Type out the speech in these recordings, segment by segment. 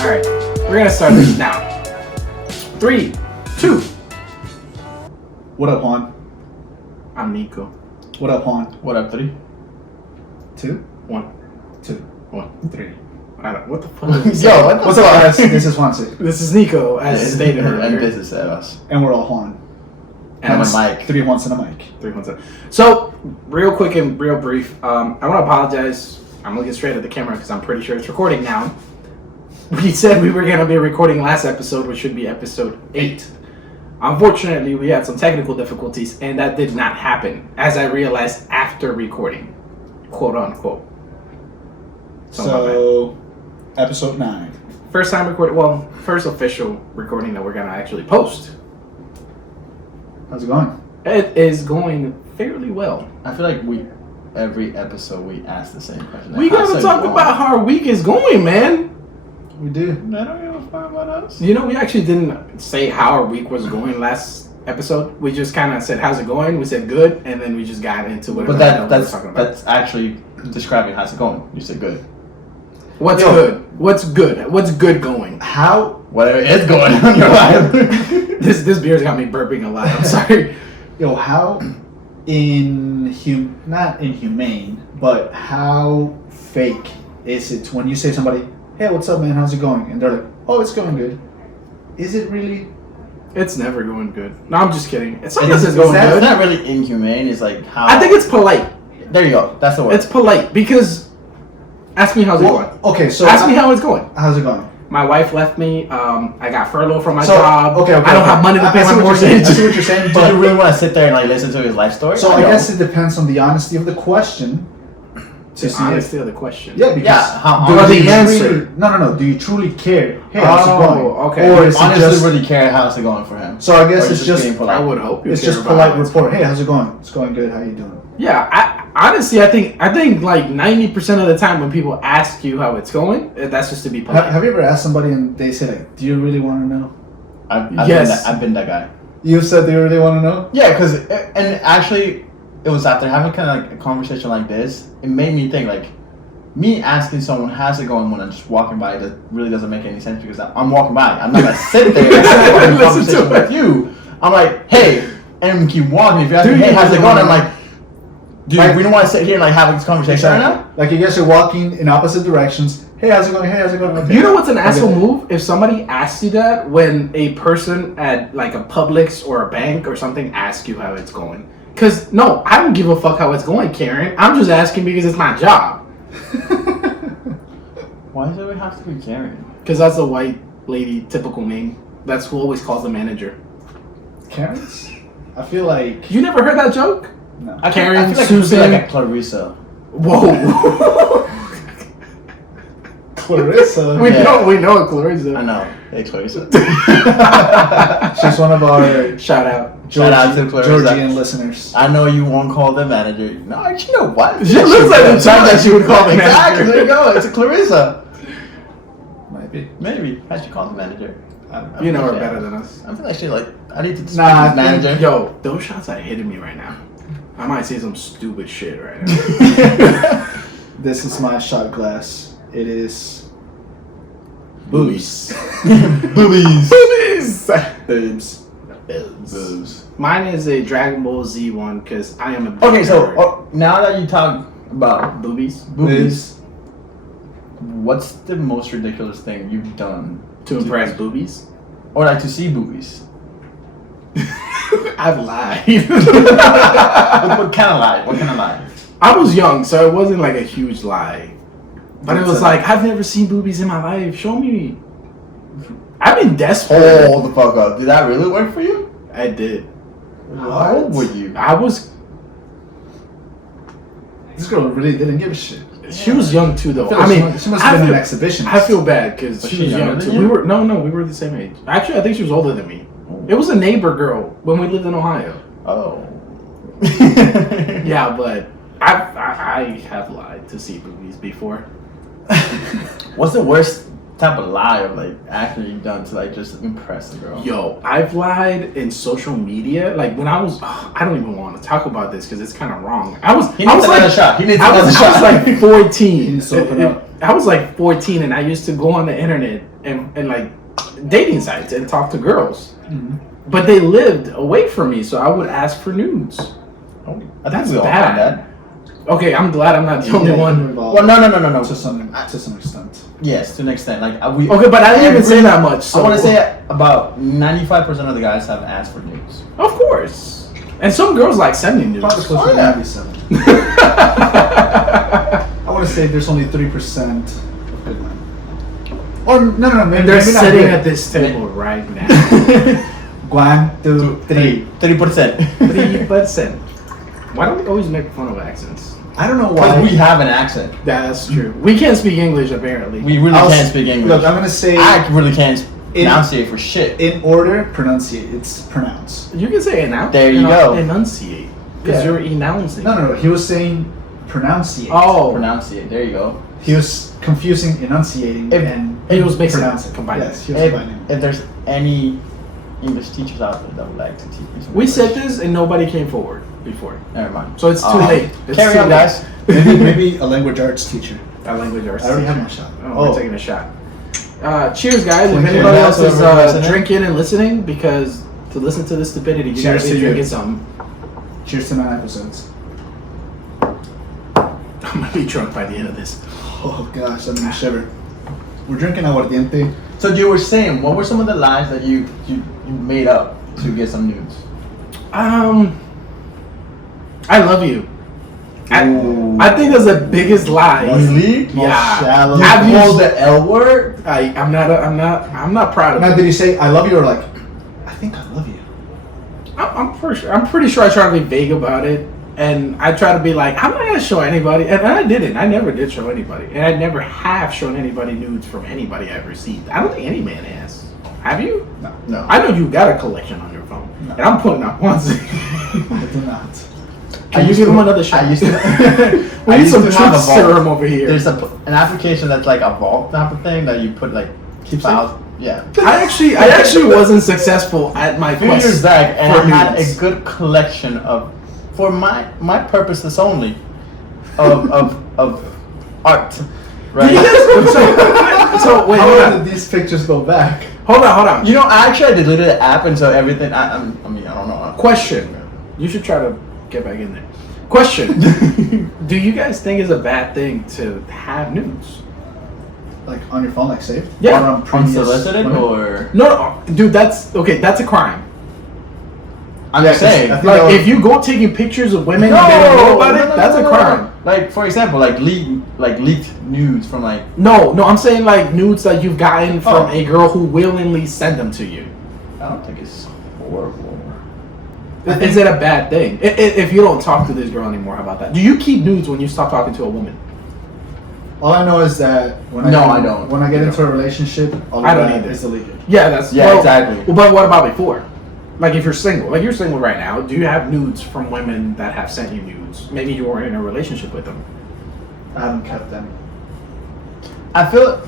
Alright, we're gonna start this now. 3, 2. What up, Juan? I'm Nico. What up, Juan? What up, 3? 2? 1, 2. 1, 3. I don't. What the fuck? Is Yo, what the What's up, guys? This is Juanse. This is Nico, as stated and earlier. this is us. And we're all Juan. And I'm a mic. 3 Juans and a mic. 3, 1, 7. So, real quick and real brief. I want to apologize. I'm looking straight at the camera because I'm pretty sure it's recording now. We said we were going to be recording last episode, which should be episode 8. Unfortunately, we had some technical difficulties, and that did not happen, as I realized after recording, quote unquote. So episode 9. First time recording, well, first official recording that we're going to actually post. How's it going? It is going fairly well. I feel like every episode we ask the same question. We got to talk about how our week is going, man. We do. I don't give a fuck about us. You know, we actually didn't say how our week was going last episode. We just kind of said, how's it going? We said good, and then we just got into whatever But we were talking about. that's actually describing how's it going. You said good. What's good? What's good? What's good going? Whatever is going on in your life. This beer's got me burping a lot. I'm sorry. Yo, how not inhumane, but how fake is it when you say to somebody, hey, what's up, man? How's it going? And they're like, oh, it's going good. Is it really? It's never going good. No, I'm just kidding. Sometimes it's going It's good. not really inhumane. It's like how. I think it's polite. There you go. That's the word. It's polite because ask me how's it going. Okay, so Ask me how it's going. how's it going? My wife left me. I got furloughed from my So, job. okay, I don't have money to pay I see my what you're saying. mortgage. I see what you're saying, Do but you really want to sit there and like listen to his life story? so I guess it depends on the honesty of the question. The honesty of the question. Yeah, because Yeah, how do honest- you the answer. truly, no. Do you truly care? Hey, how's it going? Okay. Or is it honestly just? really care how's it going for him. So I guess Or it's just. being polite? I would hope you It's care just about polite how it's report. going. Hey, how's it going? It's going good. How you doing? Yeah, honestly, I think like 90% of the time when people ask you how it's going, that's just to be polite. Have you ever asked somebody and they say like, "Do you really want to know?" Yes. I've been that guy. You said they really want to know. Yeah, because and actually, it was after having kind of like a conversation like this. It made me think like, me asking someone how's it going when I'm just walking by that really doesn't make any sense because I'm walking by. I'm not gonna sit there and have a conversation with you. I'm like, hey, and we keep walking. If you ask me, hey, how's it going? I'm like, dude, we don't want to sit here and like have this conversation right now. Like you guys are walking in opposite directions. Hey, how's it going? Hey, how's it going? Okay. You know what's an asshole move? If somebody asks you that when a person at like a Publix or a bank or something asks you how it's going. Because, no, I don't give a fuck how it's going, Karen. I'm just asking because it's my job. Why does it have to be Karen? Because that's a white lady typical name. That's who always calls the manager. Karens? I feel like You never heard that joke? no. Karen, I feel like Susan. it would be like a Clarissa. Whoa. Clarissa. we Yeah. know Clarissa. I know. Hey, Clarissa. She's one of our Shout out. Shout out to Clarissa. Georgian listeners. I know you won't call the manager. No, actually, you know what? She looks like the type that she would call the Exactly. manager. There you go. It's a Clarissa. Might be. Maybe. I should call the manager. I don't know. You know her Okay. better than us. I feel like I need to speak Nah, to the manager. Yo, those shots are hitting me right now. I might say some stupid shit right now. This is my shot glass. It is Boobies. Boobies. boobs. Boobs. Mine is a Dragon Ball Z one because I am a big Okay, so nerd. now that you talk about Boobies boobies, what's the most ridiculous thing you've done to impress boobies. or like to see boobies? I've lied. what kind of lie? What kind of lie? I was young, so it wasn't like a huge lie. But it was like, I've never seen boobies in my life. Show me. I've been desperate. Hold the fuck up. Did that really work for you? I did. How old were you? I was. This girl really didn't give a shit. She was young too, though. I mean, she must have been an exhibition. I feel bad because Was she she was young younger too. than you? We were the same age. Actually, I think she was older than me. It was a neighbor girl when we lived in Ohio. Oh. Yeah, but I have lied to see boobies before. What's the worst type of lie or like action you've done to like just impress a girl? Yo, I've lied in social media. Like when I was, I don't even want to talk about this because it's kind of wrong. I was He needs another like, shot. He needs I another was shot. like 14. He needs to open up. I was like 14 and I used to go on the internet and like dating sites and talk to girls. Mhm. But they lived away from me, so I would ask for nudes. I think That's we all bad. had that. Okay, I'm glad I'm not the only one. Well, no. To some extent. Yes, to an extent. Like we. Okay, but I didn't even say that much. So I want to say about 95% of the guys have asked for nudes. of course. And some girls like sending nudes. Probably closer to yeah. 97. I want to say there's only 3% of good men. Or no, maybe They're maybe not sitting good. at this table right now. 1, 2, 3. 30%. 3%. Why don't we always make fun of accents? I don't know Because why. we have an accent. That's true. We can't speak English apparently. We really can't speak English. Look, I'm gonna say I really can't enunciate for shit. in order, pronunciate. It's pronounce. You can say enunciate. There you go. Enunciate. Because Yeah. you're enouncing. No. He was saying pronunciate. Oh. Pronunciate. There you go. He was confusing enunciating If- and He was mixing pronouncing. combining. Yes, he was If, combining. if there's any English teachers out there that would like to teach me some We English, said this and nobody came forward before. Never mind. So it's too late. It's Carry too on, late. guys. Maybe a language arts teacher. Our language arts. I already teacher. had my shot. Oh, Oh. we're taking a shot. Cheers, guys. If Cheers. anybody Yeah, else so is everybody listening? drinking and listening, because to listen to this stupidity, you Cheers gotta to be you. drinking something. Cheers to 9 episodes. I'm gonna be drunk by the end of this. Oh gosh, I'm gonna shiver. We're drinking aguardiente. So you were saying, what were some of the lies that you made up to get some nudes? I love you. Ooh. I think that's the biggest lie. Really? Yeah. Shallow. Have you- Hold the L word? I'm not proud of Now, it. did you say I love you or like I think I love you? I'm pretty sure I try to be vague about it, and I try to be like, I'm not gonna show anybody, and I didn't. I never did show anybody, and I never have shown anybody nudes from anybody I've received. I don't think any man has. Have you? No. I know you got a collection on your phone, No. and I'm putting up Juanse. I do not. Can you give him another shot? I used to. We I need used some to have truth a vault. serum over here. There's an application that's like a vault type of thing that you put like Keep files. Yeah. I actually wasn't successul at my A few quest. years back, and for I had nudes. a good collection of, for my purposes only, of art. Right. So wait, How hold long on. did these pictures go back? Hold on. You know, actually, I deleted the app, and so everything. I mean, I don't know. Question. You should try to get back in there. Question. Do you guys think it's a bad thing to have nudes? Like on your phone, like saved? Yeah. Or on previous Unsolicited women? or No, dude, that's okay. That's a crime. I'm Yeah, just saying. 'cause I think Like, that was- if you go taking pictures of women and they don't know about it, that's a crime. Like, for example, leaked nudes from like. No, I'm saying like nudes that you've gotten from Oh. a girl who willingly sent them to you. I don't think it's horrible. Is it a bad thing? If you don't talk to this girl anymore, how about that? Do you keep nudes when you stop talking to a woman? All I know is that when No, I I don't. When I get into a relationship, all I of don't that either. is deleted. Yeah, that's Yeah, exactly. Well, but what about before? Like if you're single, like you're single right now, do you have nudes from women that have sent you nudes? Maybe you were in a relationship with them. I haven't kept them. I feel,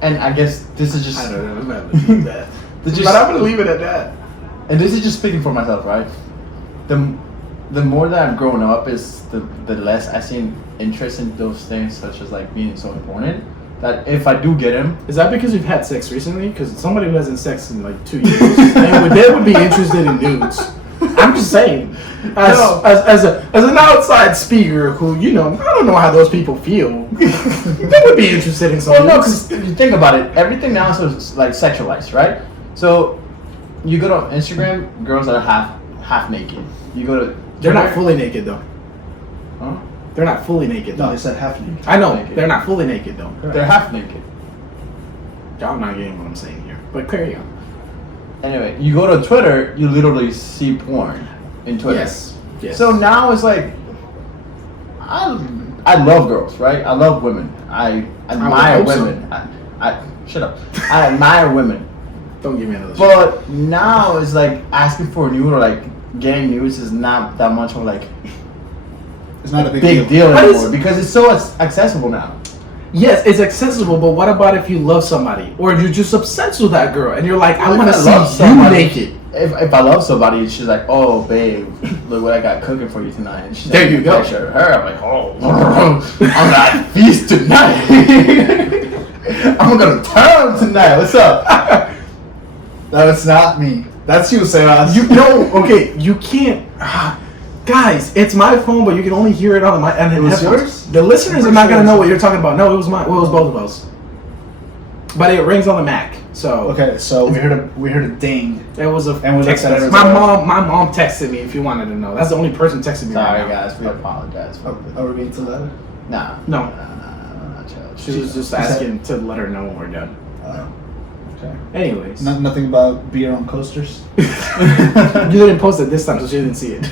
and I guess this is just. I don't know. I'm not gonna do that. This But just- I'm gonna leave it at that. And this is just speaking for myself, right? The more that I've grown up is the less I see interest in those things, such as like being so important. That if I do get him, Is that because you've had sex recently? Because somebody who hasn't sex in like 2 years, they would be interested in nudes. I'm just saying, as an outside speaker who I don't know how those people feel. They would be interested in some well, no, nudes. because you think about it, everything now is like sexualized, right? So you go to Instagram, girls that are half naked. You go to They're not Twitter- fully naked though. Huh? They're not fully naked No, though. they said half naked. I know naked. they're not fully naked though. They're half naked. Y'all not getting what I'm saying here, but carry on. Anyway, you go to Twitter, you literally see porn in Twitter. Yes. So now it's like, I love girls, right? I love women. I admire hope so. women. I shut up. I admire women. Don't give me another shot. But now it's like asking for a nude or like getting nudes is not that much of like It's not a big big, deal How anymore does- because it's so accessible now. Yes, it's accessible, but what about if you love somebody or you're just obsessed with that girl and you're like, I If want to love see you somebody- naked. If I love somebody, she's like, "Oh, babe, look what I got cooking for you tonight." And she's There like, you go. Picture of her. I'm like, "Oh, I'm gonna feast tonight. I'm gonna turn tonight. What's up?" That's not me. That's you, Sebas. You know, okay, you can't. Guys, it's my phone, but you can only hear it on my. And It was headphones. yours? The listeners are I'm not pretty gonna sure know what you're talking about. No, it was mine. Well, it was both of us. But it rings on the Mac, so Okay, so we heard a ding. it was a And we text looked at message. it. My mom texted me. If you wanted to know, that's the only person texting me Sorry, right now. guys. We apologize. For Are we being too loud? Nah. No. Not chill. She was just asking to let her know when we're done. Okay. Anyways, Nothing about beer on coasters. you didn't post it this time, so she didn't see it.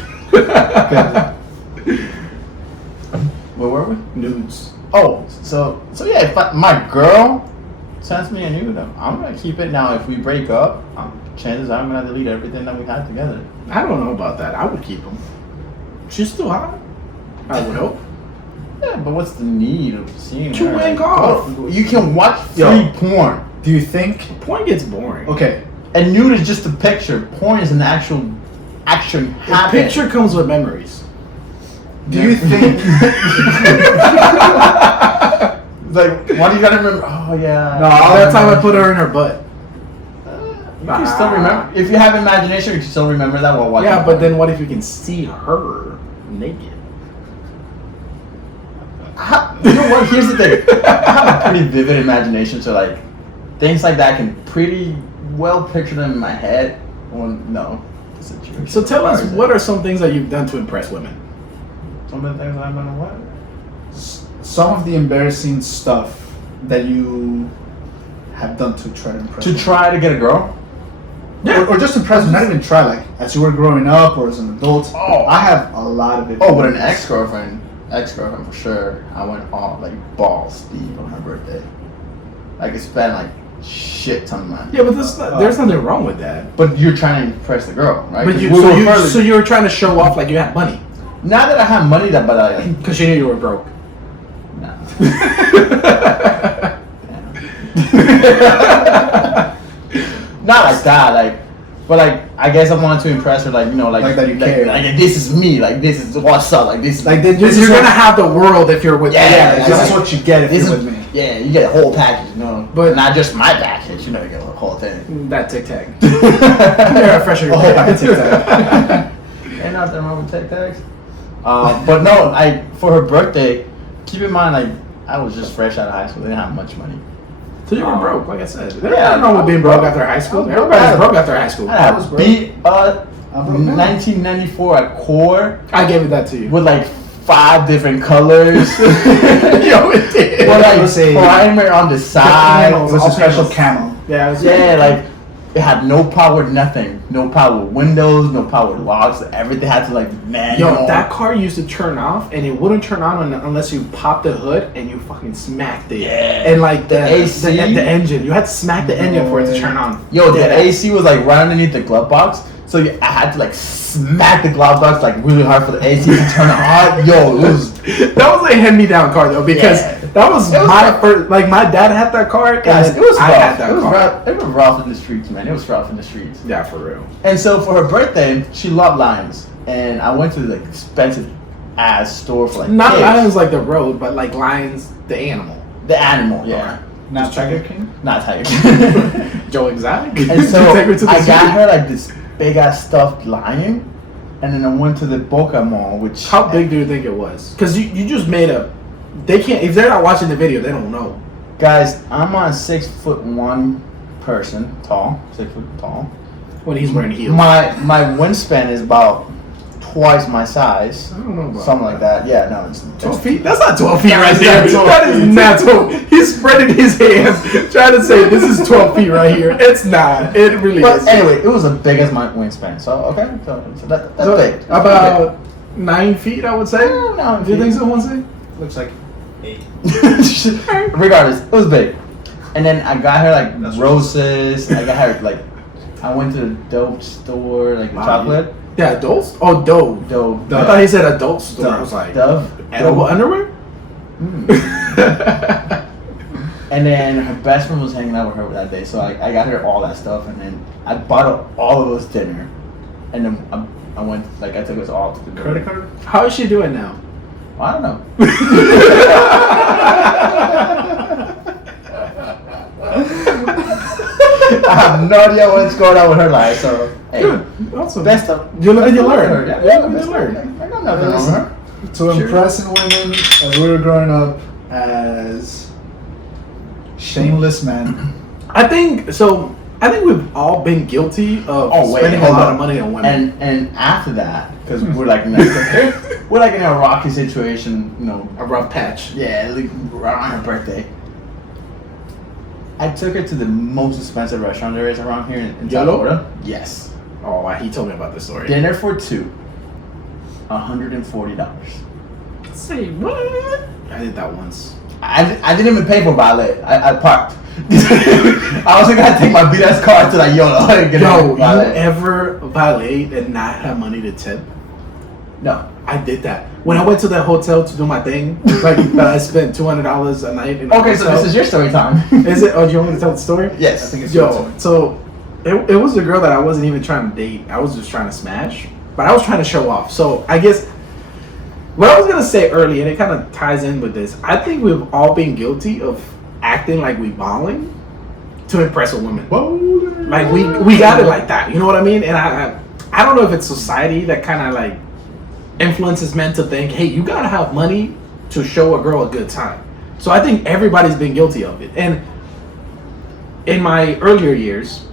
Where were we? Nudes. Oh, so yeah. If my girl sends me a nude, I'm gonna keep it. Now, if we break up, chances are I'm gonna delete everything that we had together. I don't know about that. I would keep them. She's still hot. I would hope. Yeah, but what's the need of seeing To her? wank off. You can watch Yo. free porn. Do you think? Porn gets boring. Okay. And nude is just a picture. Porn is an actual action The happen. picture comes with memories. Do you think? Like, why do you gotta remember? Oh yeah. No, That time I put her in her butt. You can still remember. If you have imagination, you can still remember that while watching. Yeah, but porn. then what if you can see her naked? You know what? Here's the thing. I have a pretty vivid imagination, so like things like that I can pretty well picture them in my head. Well, no, the situation So tell us, requires it. what are some things that you've done to impress women? some of the things that I'm gonna what? Some of the embarrassing stuff that you have done to try to impress. To women. try to get a girl. Or just impress them, not even try, like as you were growing up or as an adult. Oh. I have a lot of it. Oh, with an ex-girlfriend for sure. I went all like balls deep on her birthday. I could spend like shit ton of money. Yeah, but there's nothing wrong with that. But you're trying to impress the girl, right? But 'Cause you, we were further- so you were trying to show off like you had money not that I have money, that but I because she knew you were broke. nah. Not like that, like, but like I guess I wanted to impress her, like you know, Like that you care. like this is me, like this is what's up, like this is Like You're, this is you're what- gonna have the world if you're with Yeah, me. this like- is what you get if this you're is with me. yeah, you get a whole package, you know, But- but not just my package, you know, you get the whole thing. That tic tac. You're a fresher. A whole pack of Tic Tac. Ain't nothing wrong with Tic Tacs. But no, for her birthday, keep in mind, like I was just fresh out of high school, didn't have much money. So you were broke, like I said. There's Yeah, nothing wrong with being broke after high school. Everybody's broke after high school. I was had broke. beat I'm broke now. 1994 at core I gave it that to you. with like 5 different colors. Yo, it did. With like It was a- primer on the side. It was a special camo. Yeah, it was, Yeah, like it had no power, nothing. No power windows, no power locks. Everything had to like manual. Yo, that car used to turn off, and it wouldn't turn on unless you popped the hood and you fucking smacked it. Yeah. And like the AC? the engine, you had to smack the engine for it to turn on. Yo, the Yeah. AC was like right underneath the glove box, so I had to like smack the glove box like really hard for the AC to turn on. Yo, it was That was a hand-me-down car though, because Yeah. that was It was my rough. first. Like my dad had that car, and guys, then it was I rough. had that It was car. rough. It was rough in the streets, man. It was rough in the streets. Yeah, for real. And so for her birthday, she loved lions, and I went to the expensive ass store for like Not kids. lions like the road, but like lions, the animal. The animal, yeah, Not Tiger King? not tiger. Joe Exotic. And so Take her to the I got zoo. her like this big ass stuffed lion, and then I went to the Boca Mall, which How big do you think it was? Because you just made a. They can't, if they're not watching the video, they don't know. guys, I'm a 6'1" person, tall, 6 foot tall. When he's wearing heels. My wingspan is about twice my size, I don't know about something like that. Yeah, no, it's 12 feet? That's not 12 feet right That's there. not 12 That is feet. not 12. He's spreading his hands trying to say this is 12 feet right here. It's not. It really But is. anyway, it was as big as my wingspan. So okay, so that's So, big. about 9 feet, I would say. No, 9 Do you think feet. so, Juanse? Looks like 8. Regardless, it was big. And then I got her like That's roses. I got her like I went to the dope store, like the Wow, chocolate. Yeah, adults? Oh, Dove. Dove. I thought he said adult store. I was like, Dove. edible underwear? Mm. And then her best friend was hanging out with her that day, so I got her all that stuff, and then I bought her all of us dinner, and then I went I took us all to the Credit card? How is she doing now? I don't know. I have no idea what's going on with her life, so hey, Good. Awesome. best of You live and you best of learn. her, Yeah, yeah, you best of learn. her. I got nothing wrong with her. To impressing women as we were growing up as shameless men. I think we've all been guilty of spending a hold lot on. of money on women. And after that, because we're like in a rocky situation, you know. A rough patch. Yeah, like around her birthday. I took her to the most expensive restaurant there is around here in South Yolo? Florida. Yes. Oh, wow, he told me about this story. Dinner for two. $140. Say what? I did that once. I didn't even pay for valet. I parked. I wasn't gonna take my BS car to like YOLO. Yo, you ever valet and not have money to tip? No. I did that. When I went to the hotel to do my thing, I spent $200 a night in the Okay, so hotel. this is your story time. Is it? Oh, do you want me to tell the story? Yes. I think it's Yo, so it was a girl that I wasn't even trying to date. I was just trying to smash. But I was trying to show off. So I guess what I was going to say early, and it kind of ties in with this, I think we've all been guilty of acting like we balling to impress a woman. Like we got it like that. You know what I mean? And I don't know if it's society that kind of like influences men to think, hey, you got to have money to show a girl a good time. So I think everybody's been guilty of it. And in my earlier years,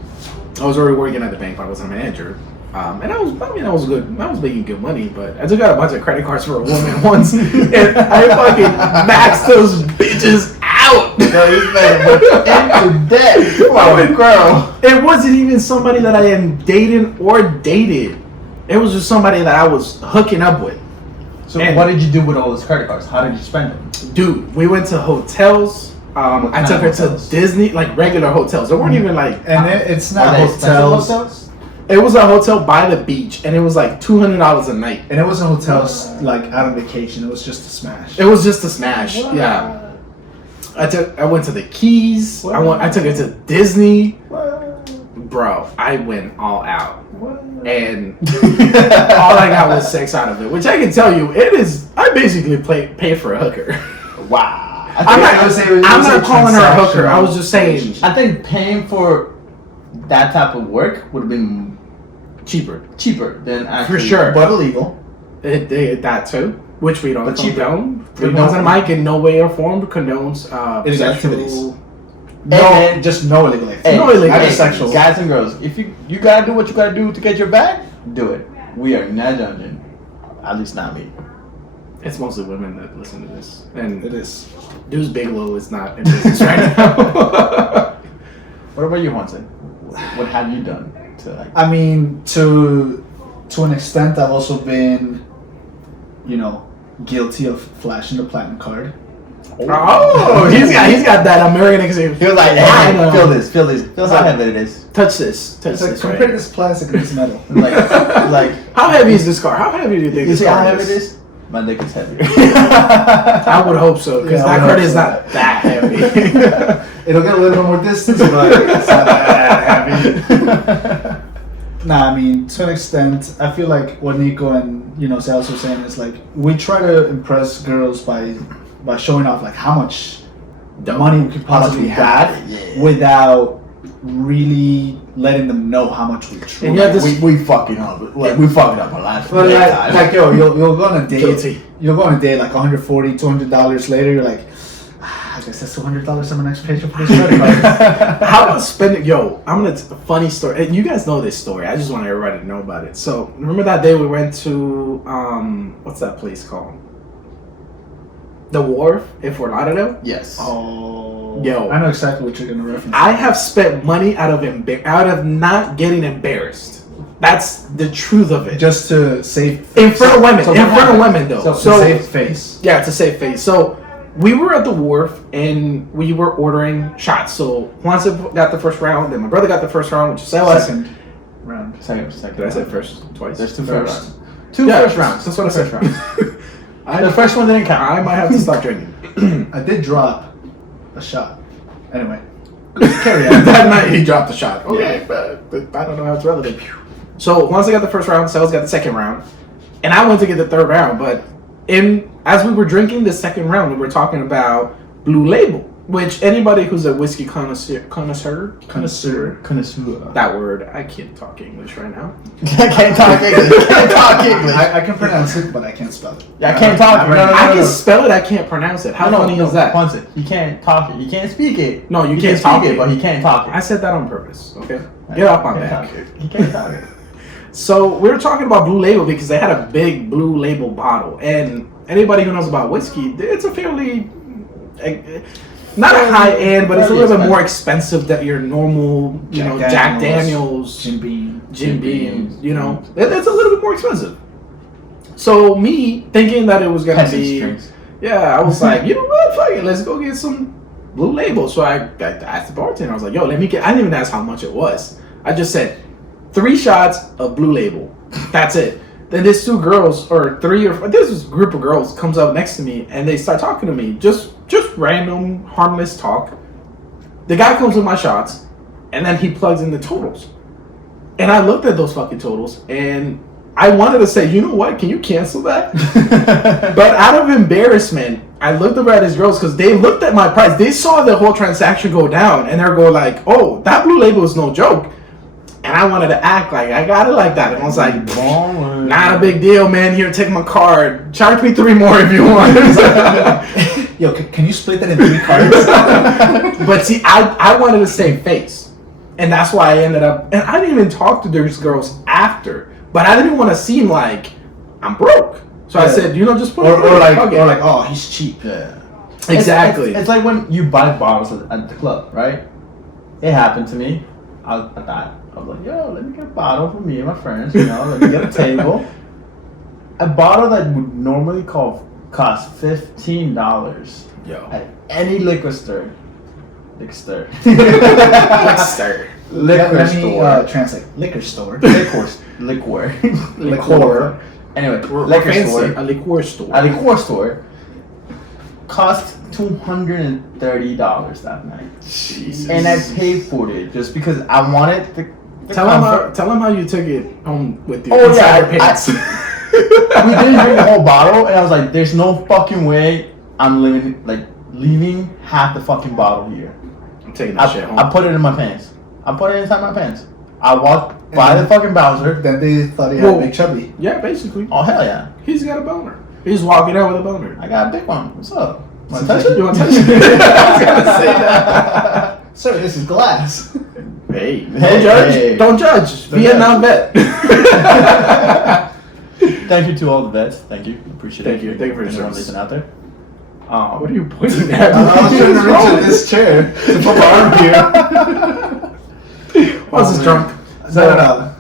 I was already working at the bank. I was a manager. And I was good. I was making good money, but I took out a bunch of credit cards for a woman once, and I fucking maxed those bitches out. Into debt. Oh, girl. It wasn't even somebody that I am dating or dated. It was just somebody that I was hooking up with. So And- what did you do with all those credit cards? How did you spend them? Dude, we went to hotels. I kind took of her hotels? to Disney, like regular hotels. They weren't even like. And it's Are not they expensive hotels. It was a hotel by the beach, and it was like $200 a night. And it wasn't hotels like out on vacation. It was just a smash. It was just a smash. Yeah. I went to the Keys. I took her to Disney. Bro, I went all out. And all I got was sex out of it, which I can tell you, I basically pay for a hooker. Wow. I'm not calling her a hooker. I was just saying I think paying for that type of work would have been cheaper. than actually. For sure. But illegal. That too, which we don't But cheaper. condone. We We don't don't. Mike in no way or form condones Illegal sexual activities. And- No, just no illegal activity. Hey, No illegal Not hey, just sexual. guys and girls, if you gotta do what you gotta do to get your bag, do it. We are not judging. At least not me. It's mostly women that listen to this, and It is. Deuce Bigelow is not in business right now. What about you, Juanse? What have you done to like? I mean, to an extent, I've also been, guilty of flashing the platinum card. Oh, he's got that American accent. He was like, I know. feel this. Feel how heavy it is. Touch this. Touch It's like, this. compare Right. this plastic and this metal. Like, How heavy is this car? How heavy do you think you this see how car heavy is? it is? My dick is heavy. I would hope so, because Yeah, I that would card hope is so. not that heavy. It'll get a little bit more distance, but it's not that heavy. Nah, I mean, to an extent, I feel like what Nico and Sales were saying is like we try to impress girls by showing off like how much money we could possibly have Yeah. without really letting them know how much we truly. And you have this- we fucking up. Like we fucking up a lot. But like yo, you'll go on a date. Guilty. You'll go on a date like $140, $200 later. You're like, I guess that's $200 I'm gonna next pay for this credit card. How about spending? Yo, a funny story. And you guys know this story. I just want everybody to know about it. So remember that day we went to what's that place called? The Wharf in Fort Lauderdale. Yes. Oh, Yo. I know exactly what you're gonna reference. I have spent money out of not getting embarrassed. That's the truth of it. just to save In front of women. So In what front of happened? women, though. To So save face. yeah, to save face. So we were at the Wharf and we were ordering shots. So Juanse got the first round, then my brother got the first round, which is Second round. Second. Did I say first twice? There's two First. first rounds. Two Yeah, first rounds. That's what I First said. round. The first one didn't count. I might have to stop drinking. I did drop a shot. Anyway, carry on. That night he dropped the shot. Okay, but I don't know how it's relative. So once I got the first round, Sales got the second round, and I went to get the third round. But as we were drinking the second round, we were talking about Blue Label, which anybody who's a whiskey connoisseur, that word, I can't talk English right now. I can't talk English. I can pronounce it, but I can't spell it. Yeah, I can't talk it. No, I can spell it, I can't pronounce it. How funny is that? Juanse, he can't talk it. He can't speak it. No, you He can't can talk speak it. But he can't talk it. I said that on purpose, okay? Get off my He can't back. talk it. He can't talk it. So we were talking about Blue Label because they had a big Blue Label bottle, and anybody who knows about whiskey, it's a fairly not a high end, but it's a little bit more expensive than your normal, Jack Daniels, Jim Beam, it's a little bit more expensive. So me thinking that it was gonna be, I was like, you know what, fuck it, let's go get some Blue Label. So I asked the bartender, I was like, yo, I didn't even ask how much it was. I just said 3 shots of Blue Label. That's it. Then this 2 girls, or 3 or this group of girls comes up next to me and they start talking to me, just random harmless talk. The guy comes with my shots, and then he plugs in the totals. And I looked at those fucking totals, and I wanted to say, you know what? Can you cancel that? But out of embarrassment, I looked over at his girls because they looked at my price. They saw the whole transaction go down, and they're going like, "Oh, that Blue Label is no joke." And I wanted to act like I got it like that. And I was like, not a big deal, man. Here, take my card. Charge me 3 more if you want. Yo, can you split that in 3 cards? But see, I wanted to save face. And that's why I ended up, and I didn't even talk to those girls after. But I didn't want to seem like I'm broke. So I said, just put it or like, oh, he's cheap. Yeah. Exactly. It's like when you buy bottles at the club, right? It happened to me. I was like, yo, let me get a bottle for me and my friends, let me get a table. A bottle that would normally cost $15 at any liquor store. Liquor Let me store. translate. Liquor store. Liquor. Anyway, We're liquor fancy. store. A liqueur store. A liquor store cost $230 that night. Jesus. And I paid for it just because I wanted the Tell comfort. him how you took it home with you. Oh, inside yeah, your pants. we didn't drink the whole bottle, and I was like, "There's no fucking way I'm leaving half the fucking bottle here." I'm taking that shit home. I put it in my pants. I put it inside my pants. I walked by the fucking Bowser. Then they thought he had a big chubby. Yeah, basically. Oh hell yeah! He's got a boner. He's walking out with a boner. I got a big one. What's up? Want to Seems touch like it? You want to touch it? I was gonna say that. Sir, this is glass. Hey, don't Hey, judge. hey. Don't judge. Don't Vietnam vet. Thank you to all the vets. Thank you. Appreciate it. Thank you. Thank you for your Anyone service. listening out there. What are you pointing at? I was trying to reach in this chair to put my arm here. What's this drunk? No.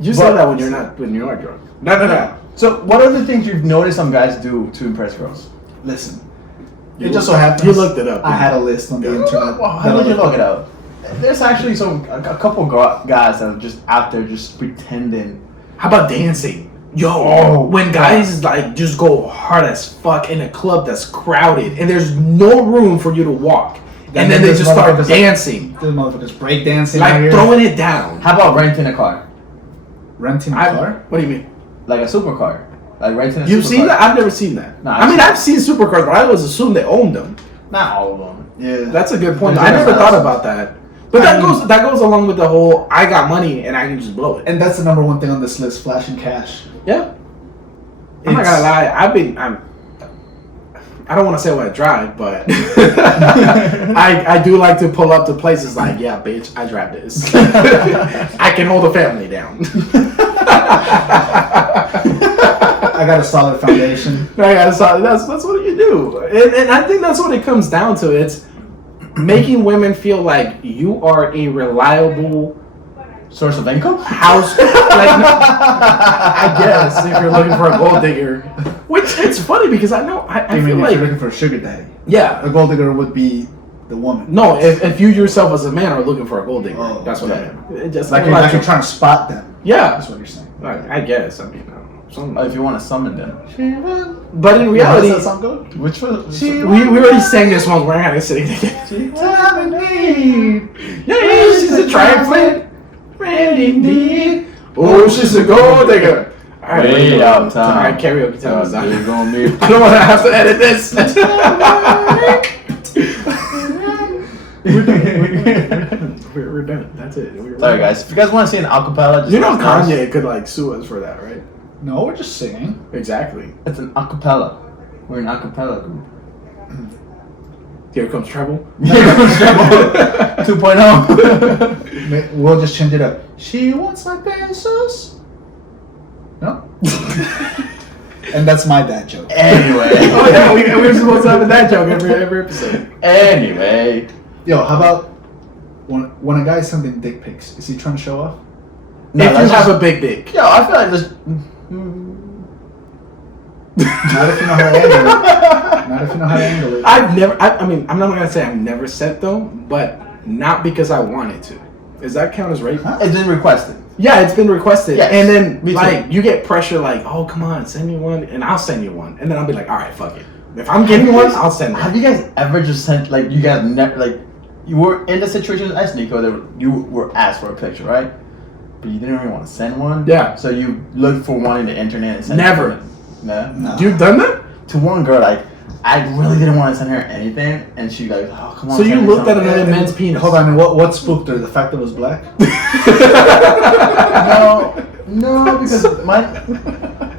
You say that when you are drunk. No. So, what are the things you've noticed some guys do to impress girls? Listen, You it just so looked- happens. you looked it up, I didn't had a you? list on the internet. How did you look it up? There's actually a couple guys that are just out there just pretending. How about dancing? Yo, when guys just go hard as fuck in a club that's crowded and there's no room for you to walk, and then they just start dancing, Those motherfuckers break dancing. like throwing it down. How about renting a car? Renting a car. What do you mean? Like a supercar. Like renting a You've supercar. seen that? I've never seen that. No, I've seen supercars, but I always assumed they owned them. Not all of them. Yeah, That's a good point. There's I never different thought styles. about that. But that goes along with the whole I got money and I can just blow it. and that's the number one thing on this list: flashing cash. Yeah. I'm not gonna lie. I don't want to say what I drive, but I do like to pull up to places like, yeah, bitch, I drive this. I can hold a family down. I got a solid foundation. That's what you do, and I think that's what it comes down to. It's making women feel like you are a reliable Source of income? house. I guess if you're looking for a gold digger, which it's funny because I feel if you're like looking for a sugar daddy, yeah. a gold digger would be the woman. No, if you yourself as a man are looking for a gold digger, Oh, that's what okay. I mean. It just Like you're trying to spot them. yeah, That's what you're saying. I guess. I mean, Something. Oh, if you want to summon them. But in How's reality, that song go? Which one? She- we already sang this one. We're not gonna sing it again. Time in need. Yeah, she's a triumphant friend indeed. Oh, she's a gold digger. All right, Wait up, Tom. All right, karaoke time is on. You're gonna be. I don't want to have to edit this. We're done. That's it. Sorry, guys. If you guys want to see an acapella, just You know let us know. Kanye could like sue us for that, right? No, we're just singing. Exactly. It's an acapella. We're an acapella group. Here comes trouble. 2.0. We'll just change it up. She wants my pesos. No? And that's my dad joke. Anyway. Oh yeah, we were supposed to have a dad joke every episode. Anyway. Yo, how about when a guy is sending dick pics, is he trying to show off? No, If you that's have just- a big dick. Yo, I feel like this. Not if you know how to angle it. Not if you know how to angle it. I've never. I mean, I'm not gonna say I've never sent them, but not because I wanted to. Does that count as rape? Huh? It's been requested. Yeah, it's been requested, Yes, and then me too. like you get pressure, like, oh come on, send me one, and I'll send you one, and then I'll be like, all right, fuck it. If I'm getting one, I'll send Have one. you guys ever just sent, like, you guys never, like, you were in the situation as Nico, that you were asked for a picture, right? But you didn't really want to send one? Yeah. So you looked for one in the internet and sent Never. it? No? No. You've done that? To one girl, like, I really didn't want to send her anything, and she like, oh, come on. So you send me looked at something. another man's penis? Hold on, what spooked her? The fact that it was black? No, because my... No,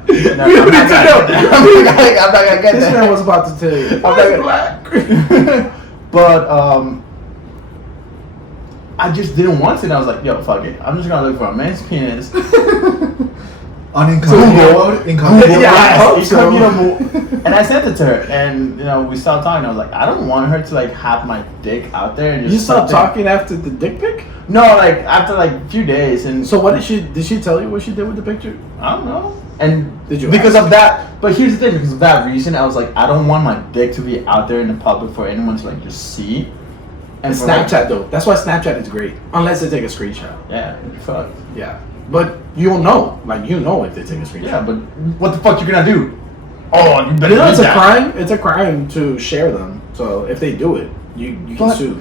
We I'm need not to gonna know. get that. I'm not gonna get This that. man was about to tell you. I'm not gonna But I just didn't want it. I was like, yo, fuck it. I'm just gonna look for a man's penis. On incognito mode? Incognito Yeah, I mode? hope so. And I sent it to her, and we stopped talking. I was like, I don't want her to like have my dick out there and just. You stopped sit there. talking after the dick pic? No, like after like a few days, and So what did she tell you what she did with the picture? I don't know. And Did you because ask? of that? But here's the thing: because of that reason, I was like, I don't want my dick to be out there in the public for anyone to like just see. And for, like, Snapchat though. That's why Snapchat is great. Unless they take a screenshot. Yeah, fuck. Yeah. But you'll know. Like you know if they take a screenshot. Yeah, but what the fuck you gonna do? Oh, you But better you know, do it's a that. crime. It's a crime to share them. So if they do it, you can But- sue.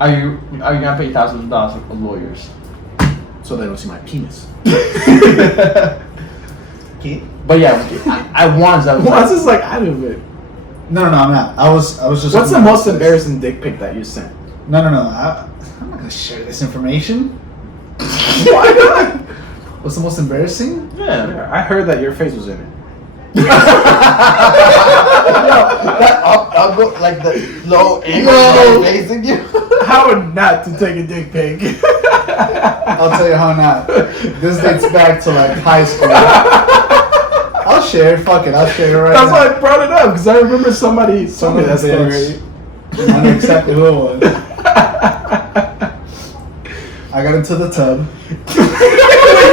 Are you gonna pay thousands of dollars for lawyers? So they don't see my penis. But yeah, I want that. Juans is like out of it. No, I'm not. I was just. What's the most embarrassing dick pic that you sent? No. I'm not gonna share this information. Why not? What's the most embarrassing? Yeah. I heard that your face was in it. I'll go like the low angle No. facing you. How not to take a dick pic? I'll tell you how not. This dates back to like high school. I'll share. Fuck it. I'll share it right That's now. why I brought it up because I remember somebody told me that story. I know exactly who it was. I got into the tub. You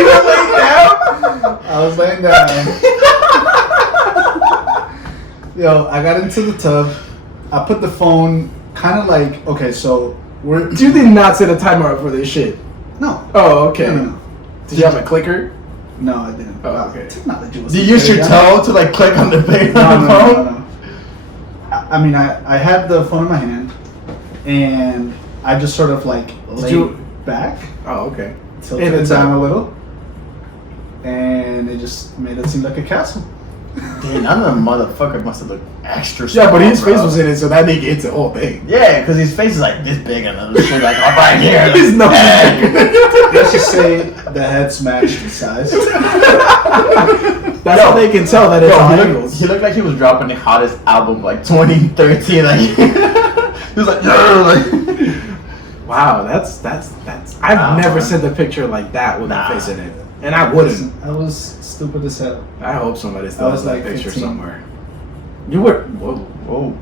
were laying down? I was laying down. Yo, I got into the tub. I put the phone kind of like, okay, so we're. You did not set a timer up for this shit. No. Oh, okay. No. Did you have a clicker? No, I didn't. Oh, okay. Technology was. Do you use your toe to like click on the thing No, on the phone? no. I mean, I had the phone in my hand, and I just sort of like laid you- back, Oh, okay. tilted it down a little, and it just made it seem like a castle. Dude, I'm a motherfucker. Must have looked extra. Yeah, but small, his bro. face was in it, so that nigga hits the whole thing. Yeah, because his face is like this big and the shit like up right here. His nose is Hey. Let's just say the head smashed the size. That's how they can tell that it's Yo, on he angles. looked like he was dropping the hottest album like 2013. Like he was like, "Yeah," like Wow, that's. I've Nah, never man. sent a picture like that with Nah. a face in it, and I wouldn't. I was stupid as hell. I hope somebody still I was has that like picture 15. somewhere. You were. Whoa. whoa.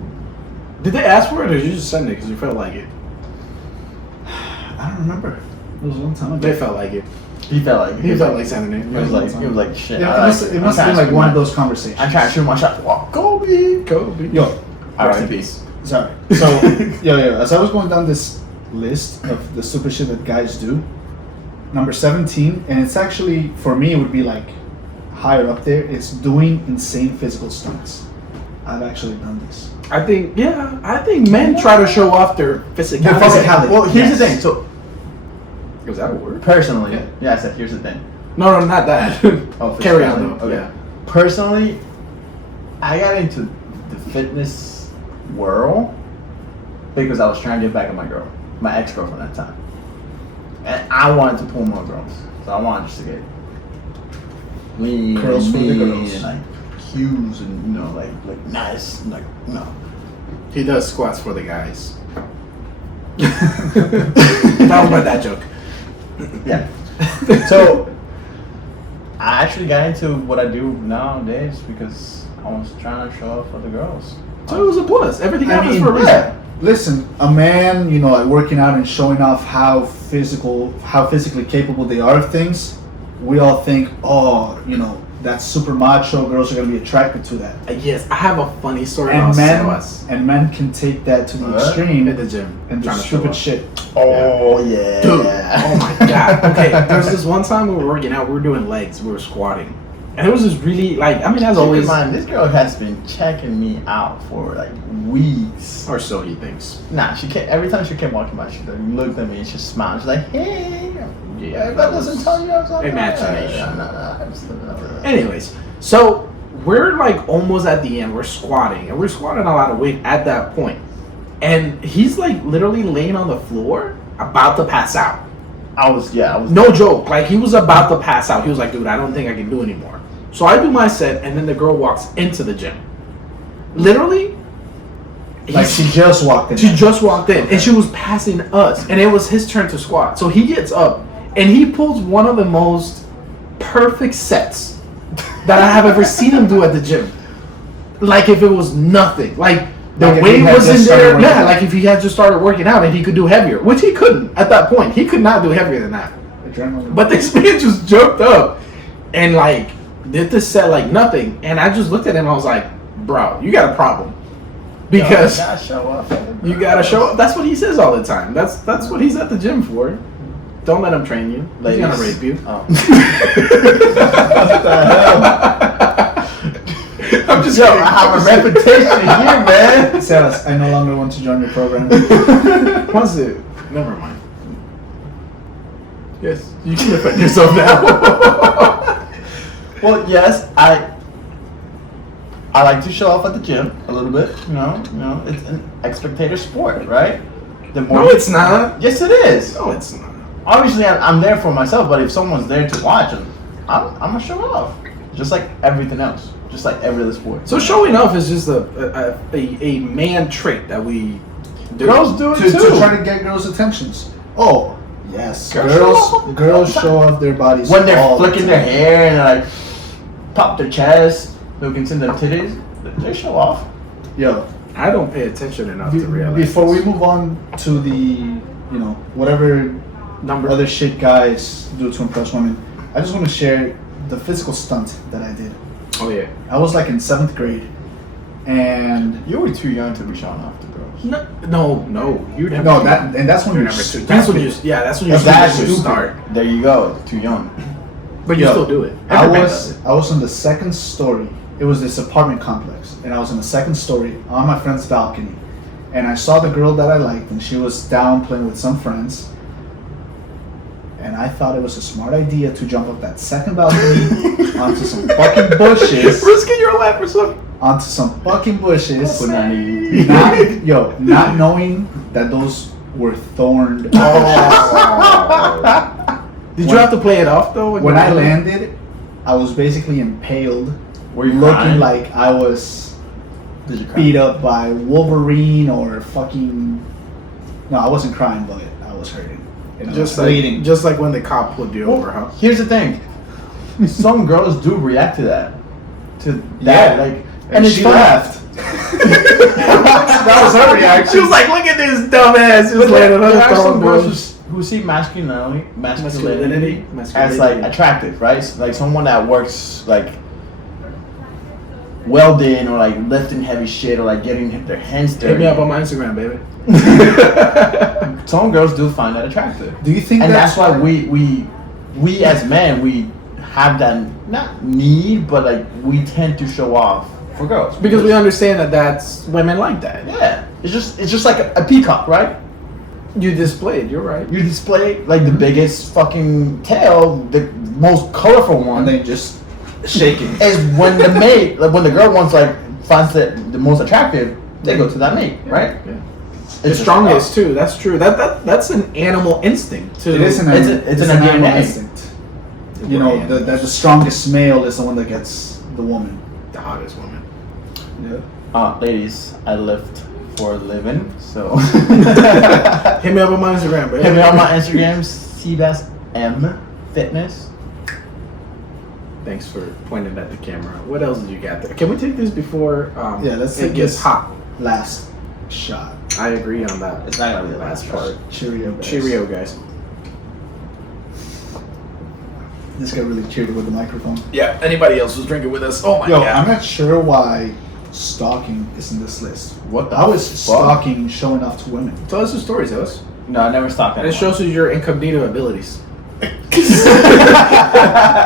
Did they ask for it, or did you just send it because you felt like it? I don't remember. It was a long time ago. They felt like it. He felt like He felt like sending it. he was like shit. Yeah, I it like must, it. it must I'm have been trying like to one of shoot those conversations. I'm trying to shoot my shot. Oh, Kobe. Kobe. Yo, Rest in Alright. peace. sorry. So, yo, as I was going down this list of the stupid shit that guys do, number 17, and it's actually, for me, it would be like higher up there, it's doing insane physical stunts. I've actually done this. I think men try to show off their physicality. Their physicality. Well, here's Yes. the thing. So Was that a word? personally, Yeah. yeah, I said here's the thing. No, not that. Oh, Carry physicality. on though. Okay. Yeah. Personally, I got into the fitness world because I was trying to get back at my girl, my ex-girlfriend at the time. And I wanted to pull more girls. So I wanted just to get lean Curls and for the mean girls. and like huge and like nice and He does squats for the guys. That was my dad joke. yeah. So I actually got into what I do nowadays because I was trying to show up for the girls. So it was a plus. Everything I happens mean, for a reason. yeah. Listen, a man, like working out and showing off how physically capable they are of things, we all think, that's super macho. Girls are gonna be attracted to that. Yes, I have a funny story And about men, us and men can take that to the What? extreme at the gym and do trying to show stupid off. shit. Oh yeah. Dude, oh my god. Okay, there was this one time we were working out, we were doing legs, we were squatting. And it was just really, as Keep in always, mind, this girl has been checking me out for like weeks. or so he thinks. Nah, she kept, every time she kept walking by, she like, looked at me and she smiled. She's like, "Hey, Yeah, that doesn't tell you I was on imagination. No. Anyways, so we're like almost at the end, we're squatting, and we're squatting a lot of weight at that point. And he's like literally laying on the floor, about to pass out. I was. No joke, like he was about to pass out. He was like, dude, I don't think I can do anymore. So I do my set, and then the girl walks into the gym. Literally, Like she just walked in. She just walked in, and she was passing us, and it was his turn to squat. So he gets up, and he pulls one of the most perfect sets that I have ever seen him do at the gym. Like if it was nothing. Like the Like if weight he had was just in started there. working Yeah, out. like if he had just started working out and he could do heavier, which he couldn't at that point. He could not do heavier than that. Adrenaline. But this man just jumped up and like did this set like nothing. And I just looked at him. I was like, bro, you got a problem. Because you gotta show up. you gotta show up. That's what he says all the time. That's what he's at the gym for. Don't let him train you. He's gonna rape you. Oh. What the hell? I'm just Yo, kidding. I have a reputation here, man. Salas, I no longer want to join your program. What's it? Never mind. Yes, you can defend yourself now. Well, yes, I like to show off at the gym a little bit. You know, it's an spectator sport, right? The more No, it's not. Yes, it is. No, it's not. Obviously, I'm there for myself, but if someone's there to watch, I'm gonna show off, just like everything else, just like every other sport. So showing off is just a man trait that we do. Girls do it to too. try to get girls' attentions. Oh, yes. Girls show off all the Girls time. show off their bodies When they're all the flicking their time. hair and like pop their chest, so we can see their titties, they show off. Yo, I don't pay attention enough to realize. before we this. move on to the, whatever number other shit guys do to impress women, I just want to share the physical stunt that I did. Oh yeah. I was like in 7th grade, and You were too young to be showing off to girls. No. You never. that's when You're you're never too. stupid. That's when you. Yeah, that's when you're That's supposed to stupid. start. There you go. Too young. But you Yo, still do it. I Every man does it. was on the 2nd story. It was this apartment complex, and I was on the 2nd story on my friend's balcony, and I saw the girl that I liked, and she was down playing with some friends, and I thought it was a smart idea to jump up that 2nd balcony onto some fucking bushes, Risking your life or something. onto some fucking bushes, Would not need- not knowing that those were thorned. Did you have to play it off though? When I landed, I was basically impaled, Were you looking crying? like I was Did you cry? beat up by Wolverine or fucking. No, I wasn't crying, but I was hurting. And I Just was bleeding. just like when the cop pulled you over, huh? Here's the thing. Some girls do react to that. To that, Yeah. like, and it's she funny. laughed. That was her reaction. She was like, "Look at this dumbass just But laying there another are some thorn girls bush." who see masculinity Masculinity. as like attractive, right? So, like someone that works like welding or like lifting heavy shit or like getting their hands dirty. Hit me up on my Instagram, baby. Some girls do find that attractive. Do you think And that's why we as men we have that not need, but like we tend to show off for girls Because we understand that that's women like that. Yeah, it's just like a peacock, right? You displayed. You're right. You display like the biggest fucking tail, the most colorful one. And then just shaking. Is when the mate, like when the girl wants like finds it the most attractive, they go to that mate, right? Yeah. It's The just- strongest too. That's true. That's an animal instinct too. It is an It's an animal DNA. instinct. You know, the strongest male is the one that gets the woman. the hottest woman. Yeah. Ladies, I lift for a living, so Hit me up on my Instagram, bro. hit me on my Instagram, CBestM Fitness. Thanks for pointing at the camera. What else did you got there? Can we take this before Yeah, let's it take gets this. hot? Last shot. I agree on that. It's not gonna be the last part. Cheerio, guys. Cheerio, guys. This guy really cheered with the microphone. Yeah. Anybody else was drinking with us? Oh my Yo, god. I'm not sure why stalking is in this list. What the How is fuck? stalking showing off to women? Tell us the stories, Ellis. No, I never stopped And that. it shows you your incognito abilities.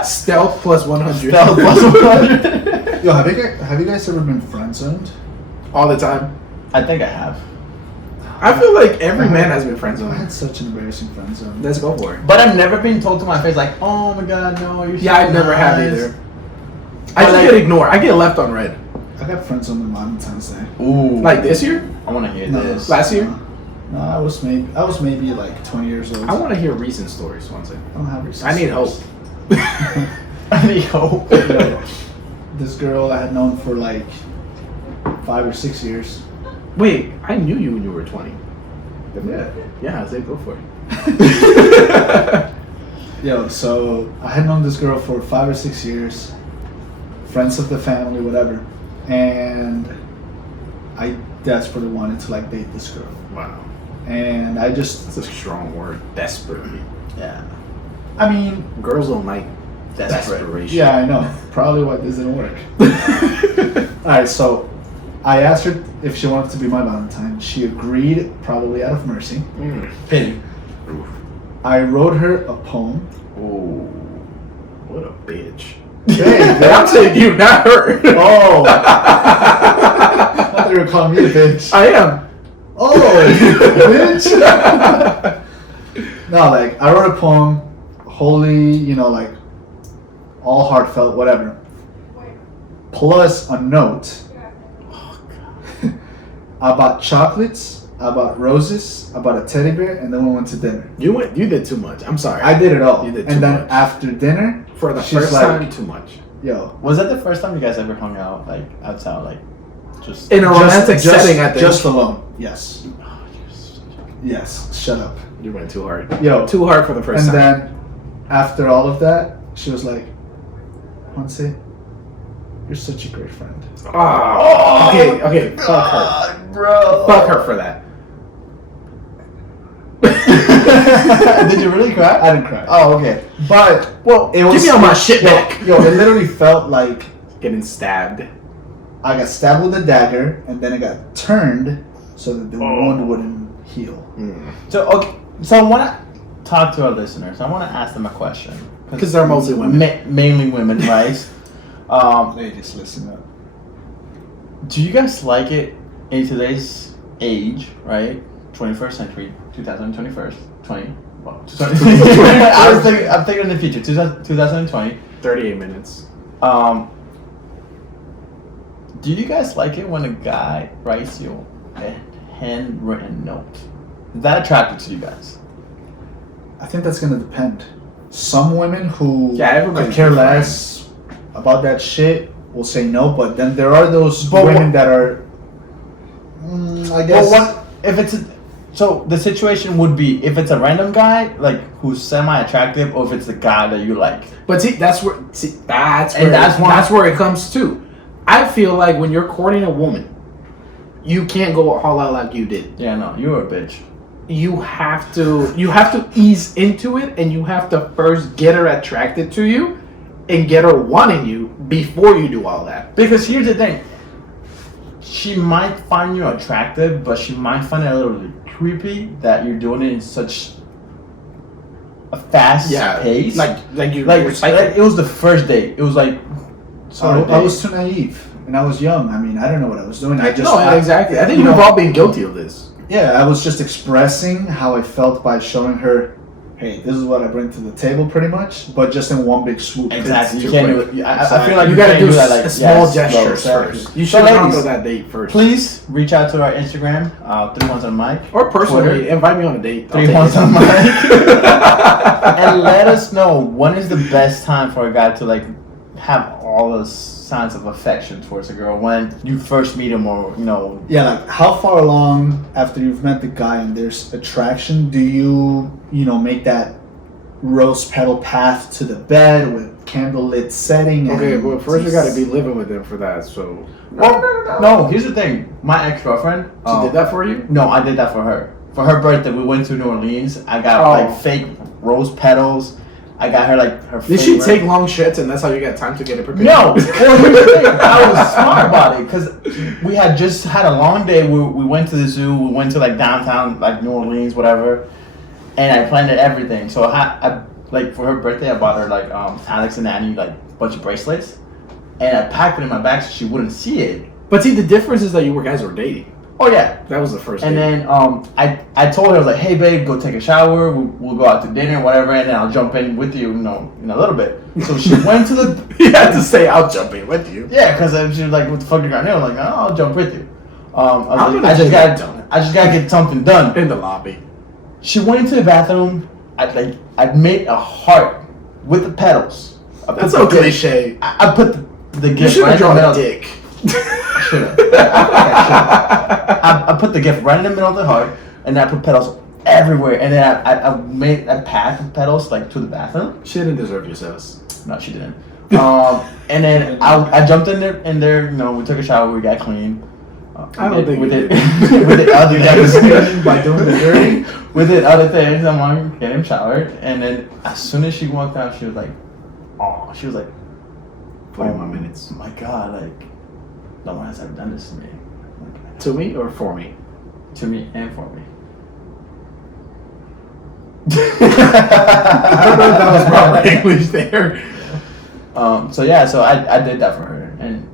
Stealth plus 100. That was Yo, have you guys ever been friend zoned? All the time. I think I have. I feel like every man has been friend I zoned. had such an embarrassing friend zone. Let's go for it. But I've never been told to my face like, oh my god, no, you're so Yeah, I never have nice. either. I just get ignored. I get left on red. I got friend zoned in Valentine's Day. Ooh. Like this year? I want to hear No. this. Last year? No, I was maybe like 20 years old. I want to hear recent stories, Juanse. I don't have reasons. I need hope. I need hope. Yo, this girl I had known for like 5 or 6 years. Wait, I knew you when you were 20. Yeah. Yeah, I said go for it. Yo, so I had known this girl for 5 or 6 years, friends of the family, whatever, and I desperately wanted to like date this girl, Wow. and I just, That's a strong word. Desperately. Yeah. I mean, Girls don't like Desperate. desperation. yeah, I know, probably why this didn't work. All right, so I asked her if she wanted to be my Valentine. She agreed, probably out of mercy. Mm. Pity. Oof. I wrote her a poem. Ooh. What a bitch. Hey, I'm saying you, not her. Oh. I thought you were calling me a bitch. I am. Oh, bitch. No, like, I wrote a poem, wholly, you know, like, all heartfelt, whatever. Plus a note about chocolates, about roses, about a teddy bear, and then we went to dinner. You did too much. I'm sorry. I did it all. You did too and then much. after dinner, For the she's first like, time, too much. yo, Was that the first time you guys ever hung out, like outside, like just? In a romantic setting, I think. Just alone. Yes. Oh, you're such a- Yes. Shut up. You went too hard. Yo. Too hard for the first And time. then, after all of that, she was like, Juanse, you're such a great friend. Oh, okay, fuck her. God, bro. Fuck her for that. Did you really cry? I didn't cry. Oh, okay. But, Well, it was. give me all my shit yo, back. Yo, it literally felt like Getting stabbed. I got stabbed with a dagger, and then it got turned so that the Oh. wound wouldn't heal. Mm. So okay, so I want to talk to our listeners. I want to ask them a question Because they're mostly women. mainly women, right? Ladies, listen up. Do you guys like it in today's age, right? 21st century, 2021st, 20. Well, I'm thinking in the future, 2020. 38 minutes. Do you guys like it when a guy writes you a handwritten note? Is that attractive to you guys? I think that's gonna depend. Some women who Yeah, everybody's could care different. less about that shit will say no, but then there are those But women what- that are, I guess. Well, what if it's so the situation would be if it's a random guy like who's semi-attractive, or if it's the guy that you like. But see, that's where And that's why- it comes to. I feel like when you're courting a woman, you can't go all out like you did. Yeah, no, you're a bitch. You have to ease into it, and you have to first get her attracted to you and get her wanting you before you do all that. Because here's the thing. She might find you attractive, but she might find it a little creepy that you're doing it in such a fast Yeah, pace. like you like were psychic. it was the first date. It was like I was too naive and I was young. I mean, I don't know what I was doing. Exactly. I think you we've know, all been guilty of this. Yeah, I was just expressing how I felt by showing her, hey, this is what I bring to the table, pretty much, but just in one big swoop. Exactly. It's You too can't quick. do it. I feel like you you gotta can't do that, like, small yes, gestures slow, first. exactly. You So should have gone ladies, to that date first. Please reach out to our Instagram, 3 Ones on Mic. Or personally, Twitter, invite me on a date. 3 Ones on Mic. And let us know when is the best time for a guy to like have all those signs of affection towards a girl when you first meet him, or Yeah, like how far along after you've met the guy and there's attraction do you make that rose petal path to the bed with candlelit setting? Okay, and well, first you gotta be living with him for that, so. No, here's the thing. My ex-girlfriend, She did that for you? no, I did that for her. For her birthday, we went to New Orleans. I got Oh. like fake rose petals. I got her like her. Did she favorite- take long shits and that's how you got time to get it prepared? No. Well, here's the thing. I was smart about it because we had just had a long day. We went to the zoo. We went to like downtown, like New Orleans, whatever. And I planned everything. So I like for her birthday, I bought her like Alex and Annie like bunch of bracelets, and I packed it in my bag so she wouldn't see it. But see, the difference is that you guys were dating. Oh yeah. That was the first And date. then I told her, I was like, hey babe, go take a shower. We'll go out to dinner, whatever, and then I'll jump in with you, in a little bit. So she went to the You had to say, I'll jump in with you. yeah, because she was like, what the fuck you got here? I'm like, oh, I'll jump with you. I was I'm like, gonna I just take got that I just gotta get something done. In the lobby. She went into the bathroom. I made a heart with the petals. I put That's the so gift- cliche. I put the You gift should right have in the drawn middle. a dick. I should have. I put the gift right in the middle of the heart, and then I put petals everywhere. And then I made a path of petals like to the bathroom. She didn't deserve your sis. No, she didn't. And then I jumped in there. We took a shower. We got clean. I don't think we you did. did. We did other things. by doing the dirty. We did other things. I'm like, get him showered, and then as soon as she walked out, she was like, "Oh," she was like, 40 more minutes. My God, like, no one has ever done this to me. Like, To me or for me? to me and for me. I don't know if that was proper English there. So I did that for her, and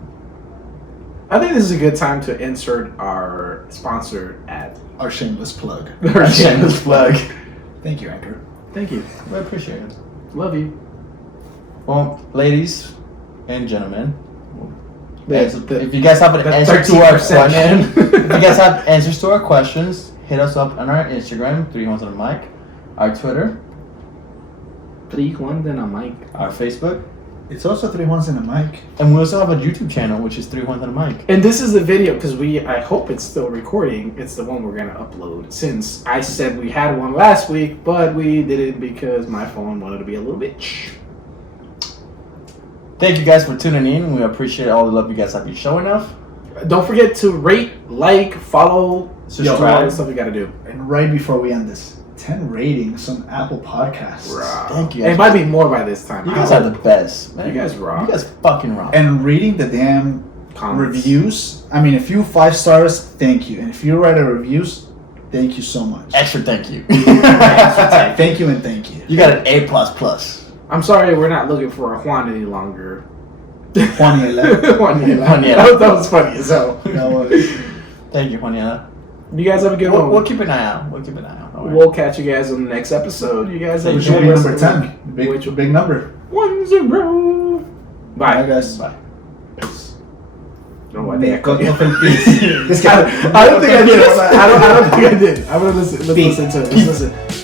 I think this is a good time to insert our sponsor ad. Our shameless plug. Our shameless plug. Thank you, Anchor. Thank you. I appreciate it. Love you. Well, ladies and gentlemen, The- if you guys have an the answer to our 13% question, man. if you guys have answers to our questions, hit us up on our Instagram, 3 Ones on the Mic, our Twitter, 3 Juans and a mic. our Facebook, It's also 3 Ones and a mic. and we also have a YouTube channel, which is 3 Ones on the Mic. And this is the video because I hope it's still recording. It's the one we're gonna upload. Since I said we had one last week, but we didn't because my phone wanted to be a little bitch. Thank you guys for tuning in. We appreciate all the love you guys have been showing us. Don't forget to rate, like, follow, Subscribe. all the stuff you gotta do. And right before we end this, 10 ratings on Apple Podcasts. Thank you. It might be more by this time. You guys are the best. Man. You guys rock. You guys fucking rock. And reading the damn Comments. reviews. I mean, if you 5 stars, thank you. And if you write a reviews, thank you so much. Extra thank you. Thank you and thank you. You got an A++. I'm sorry, we're not looking for a Juan any longer. Juaniela. Juaniela. That was funny as hell. That was. Thank you, Juaniela. You guys have a good one. We'll keep an eye out. We'll keep an eye out. All right. We'll catch you guys on the next episode. You guys have a Which good will be rest number of the 10. week. Big number. 1-0. Bye. Bye, guys. Bye. Peace. No, I think I God, cut you. no, peace. This guy. I don't think I did. I don't think I did. I'm gonna listen. Let's Peace. listen to it. Let's listen.